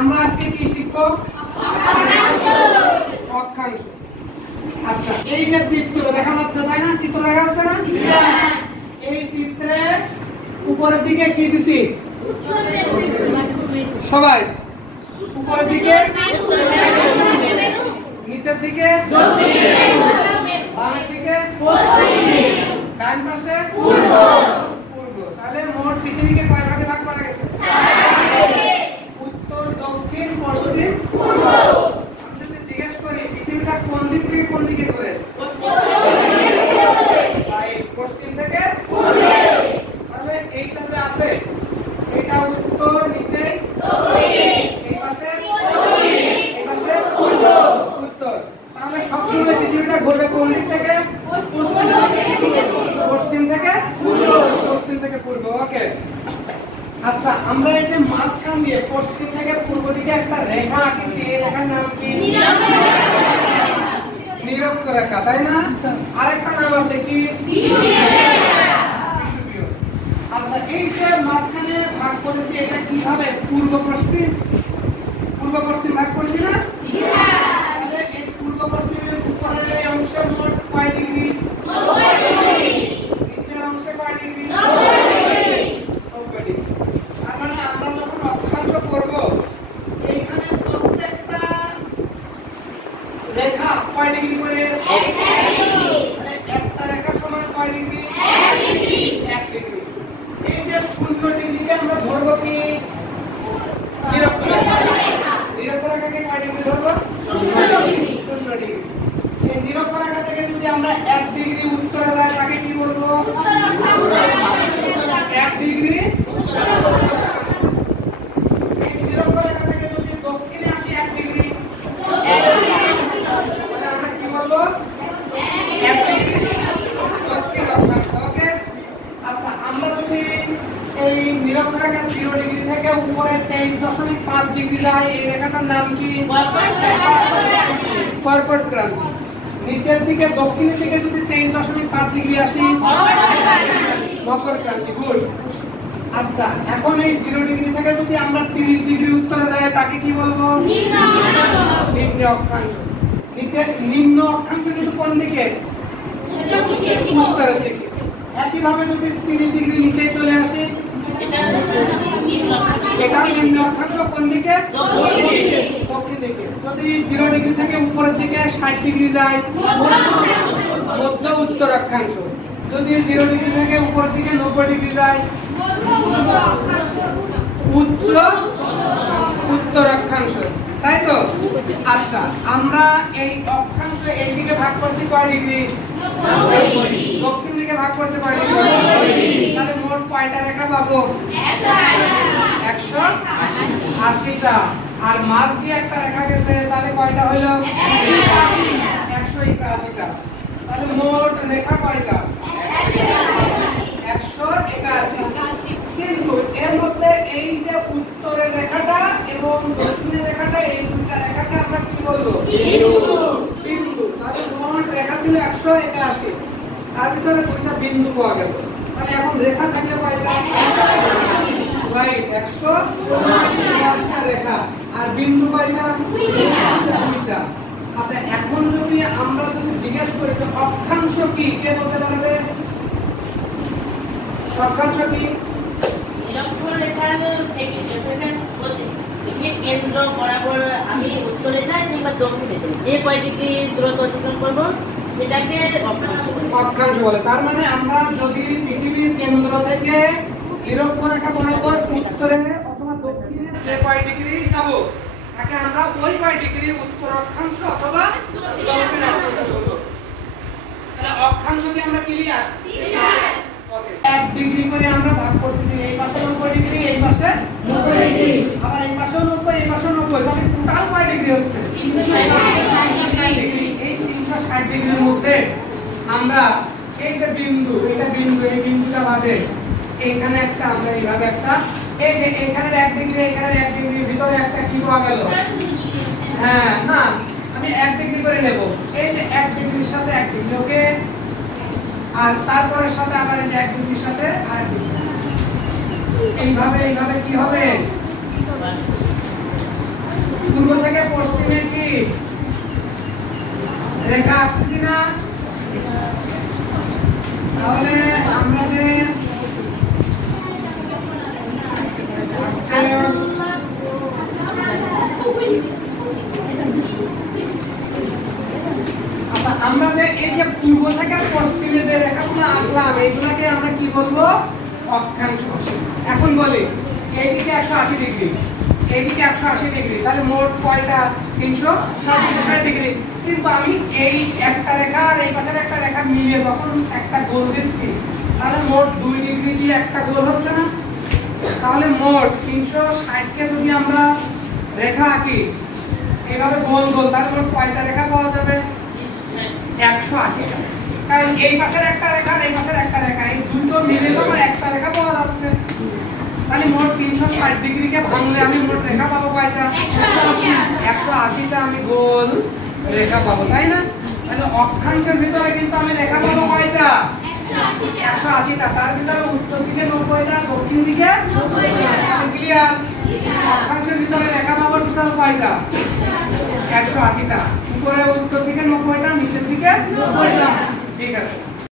আমরা আজকে কি শিখবো? অক্ষাংশ। আচ্ছা, এই যে চিত্র দেখা যাচ্ছে তাই না? চিত্র দেখা যাচ্ছে না? এই চিত্রে উপরের দিকে কি দিছি? সবাই উপরের দিকে, নিচের দিকে, বামের দিকে, ডান পাশে, পূর্ব। তাহলে মোট পৃথিবীকে কয় ভাগে ভাগ করা গেছে? উত্তর, দক্ষিণ, পশ্চিম, পূর্ব। আমি যদি জিজ্ঞেস করি পৃথিবীটা কোন দিক থেকে কোন দিকে ঘোরে? পশ্চিম থেকে পূর্বে। তাহলে এইটা যে আছে এটা উত্তর, নিচে এই পাশে পশ্চিম, এই পাশে পূর্ব, উত্তর। তাহলে সবসময় পৃথিবীটা ঘুরবে কোন দিক থেকে? পশ্চিম থেকে পূর্ব, পশ্চিম থেকে পূর্ব। ওকে। আচ্ছা, আমরা এই যে মাঝখান দিয়ে পশ্চিম থেকে পূর্ব দিকে একটা রেখা আঁকেছি, এই রেখার নাম কি? নিরক্ষরেখা, তাই না? আরেকটা নাম আছে কি? বিষুবীয়। আচ্ছা, এই যে মাঝখানে ভাগ করেছি এটা কিভাবে? পূর্ব পশ্চিম, পূর্ব পশ্চিম ভাগ করেছি না? তাহলে এই পূর্ব পশ্চিমের উপরের এই অংশে মোট কয় ডিগ্রি? 90 ডিগ্রি। নিচের অংশে কয় ডিগ্রি? 90 ডিগ্রি। 90 ডিগ্রি। তার মানে আমরা যখন অক্ষাংশ করব এইখানে প্রত্যেকটা রেখা কয় ডিগ্রি করে? 1 ডিগ্রি। মানে একটা রেখা সমান কয় ডিগ্রি? 1 ডিগ্রি। 1 ডিগ্রি। এই যে 0 ডিগ্রিকে আমরা ধরব কি? নিরক্ষরেখা। নিরক্ষরেখাকে কয় ডিগ্রি ধরব? 0 ডিগ্রি। 0 ডিগ্রি। এই নিরক্ষরেখা থেকে যদি আমরা 1 ডিগ্রি উত্তরে যাই তাকে কি বলবো? 1 ডিগ্রি উত্তর। এই নিরক্ষরেখা থেকে যদি দক্ষিণে আসি 1 ডিগ্রি, তাহলে আমরা কি বলবো? 1 ডিগ্রি দক্ষিণ অক্ষাংশ। ওকে। আচ্ছা, আমরা যদি এই নিরক্ষরেখা 0 ডিগ্রি থেকে উপরে 23.5 ডিগ্রি যাই, এই রেখাটার নাম কি? কর্কট ক্রান্তি। নিচের দিকে দক্ষিণের দিকে যদি 23.5 ডিগ্রি আসি, মকর ক্রান্তি। গুড। আচ্ছা, এখন এই 0 ডিগ্রি থেকে যদি আমরা 30 ডিগ্রি উত্তরে যাই তাকে কি বলবো? নিম্ন অক্ষাংশ। নিচের নিম্ন অক্ষাংশ কিন্তু কোন দিকে? উত্তরের দিকে। একইভাবে যদি 30 ডিগ্রি নিচে চলে আসে এটা নিম্ন অক্ষাংশ কোন দিকে? দক্ষিণ দিকে। যদি 0 ডিগ্রি থেকে উপরের দিকে 60 ডিগ্রি যায় মধ্য উত্তর অক্ষাংশ। যদি 0 ডিগ্রি থেকে উপরের দিকে 90 ডিগ্রি যায় উচ্চ উত্তর অক্ষাংশ, তাই তো? আচ্ছা, আমরা এই অক্ষাংশ এই দিকে ভাগ করছি কয় ডিগ্রি? দক্ষিণ দিকে ভাগ করছি কয় ডিগ্রি? তাহলে মোট কয়টা রেখা পাবো? 180টা। আর মাঝ দিয়ে একটা রেখা গেছে তাহলে কয়টা হলো? 181টা। তাহলে মোট রেখা কয়টা? 181। কিন্তু এর মধ্যে এই যে উত্তরের রেখাটা এবং দক্ষিণের রেখাটা, এই দুটো রেখাকে আমরা কি বলবো? বিন্দু। তাহলে মোট রেখা ছিল 181, তার ভিতরে দুটো বিন্দু পাওয়া গেল। তাহলে এখন রেখা থাকলে কয়টা? রাইট, 179টা রেখা। আর বিন্দু কয়টা? 2টা। আচ্ছা, এখন যদি আমরা জিজ্ঞেস করি যে অক্ষাংশ কি, কে বলতে পারবে? অক্ষাংশ কি? নিরক্ষরেখার থেকে কেন্দ্র বরাবর আমি উত্তরে যাই কিংবা দক্ষিণে যাই, যে কয় ডিগ্রি দূরত্ব অতিক্রম করবো সেটাকে অক্ষাংশ বলে। তার মানে আমরা যদি পৃথিবীর কেন্দ্র থেকে নিরক্ষরেখা বরাবর উত্তরে অথবা দক্ষিণে যে কয় ডিগ্রি যাব তাকে আমরা ওই কয় ডিগ্রি উত্তর অক্ষাংশ অথবা দক্ষিণ অক্ষাংশ বলবো। তাহলে অক্ষাংশ কি আমরা ক্লিয়ার? ওকে। 1 ডিগ্রি করে আমরা ভাগ করতেছি, এই পাশে 90 ডিগ্রি, এই পাশে 90 ডিগ্রি, আবার এই পাশেও 90, এই পাশেও 90। তাহলে টোটাল কয় ডিগ্রি হচ্ছে? 360 ডিগ্রি। এই 360 ডিগ্রির মধ্যে আমরা এই যে বিন্দু, এটা বিন্দু, এই বিন্দুটা বাদে এইখানে একটা আমরা এইভাবে একটা, এই যে এখানে 1 ডিগ্রি, এখানে 1 ডিগ্রি, ভিতরে একটা কি পাওয়া গেল? হ্যাঁ, না আমি 1 ডিগ্রি করে নেব। এই যে 1 ডিগ্রির সাথে 1 ডিগ্রি, ওকে। আর তারপরের সাথে আবার এই যে 1 ডিগ্রির সাথে আর 1 ডিগ্রি, এইভাবে এইভাবে কি হবে? রেখা আঁকতেছি না, তাহলে আমরা যে আমরা যে এই যে পূর্ব থেকে পশ্চিমে যে রেখাগুলো আঁকলাম এইগুলোকে আমরা কি বলবো? অক্ষাংশ। এখন বলি এইদিকে 180 ডিগ্রি, এইদিকে 180 ডিগ্রি, তাহলে মোট কয়টা? 360 ডিগ্রি। কিন্তু আমি এই একটা রেখা আর এই পাশের একটা রেখা মিলিয়ে যখন একটা গোল দিচ্ছি, তাহলে মোট 2 ডিগ্রি দিয়ে একটা গোল হচ্ছে না? তাহলে মোট 360 কে যদি আমরা রেখা আঁকি এইভাবে গোল গোল, তাহলে মোট কয়টা রেখা পাওয়া যাবে? 180টা। কারণ এই পাশের একটা রেখা আর এই পাশের একটা রেখা, এই দুটো মিলে আমার একটা রেখা পাওয়া যাচ্ছে। তাহলে মোট 360 ডিগ্রিকে ভাঙলে আমি মোট রেখা পাবো কয়টা? 180টা আমি গোল রেখা পাবো, তাই না? তাহলে অক্ষাংশের ভিতরে কিন্তু আমি রেখা পাবো কয়টা? 180টা। তার ভিতরে উত্তর দিকে 90টা, দক্ষিণ দিকে 90টা। তাহলে ক্লিয়ার? অক্ষাংশের ভিতরে রেখা পাবো টোটাল কয়টা? 180টা। উপরে উত্তর দিকে 90টা, নিচের দিকে 90টা। ঠিক আছে।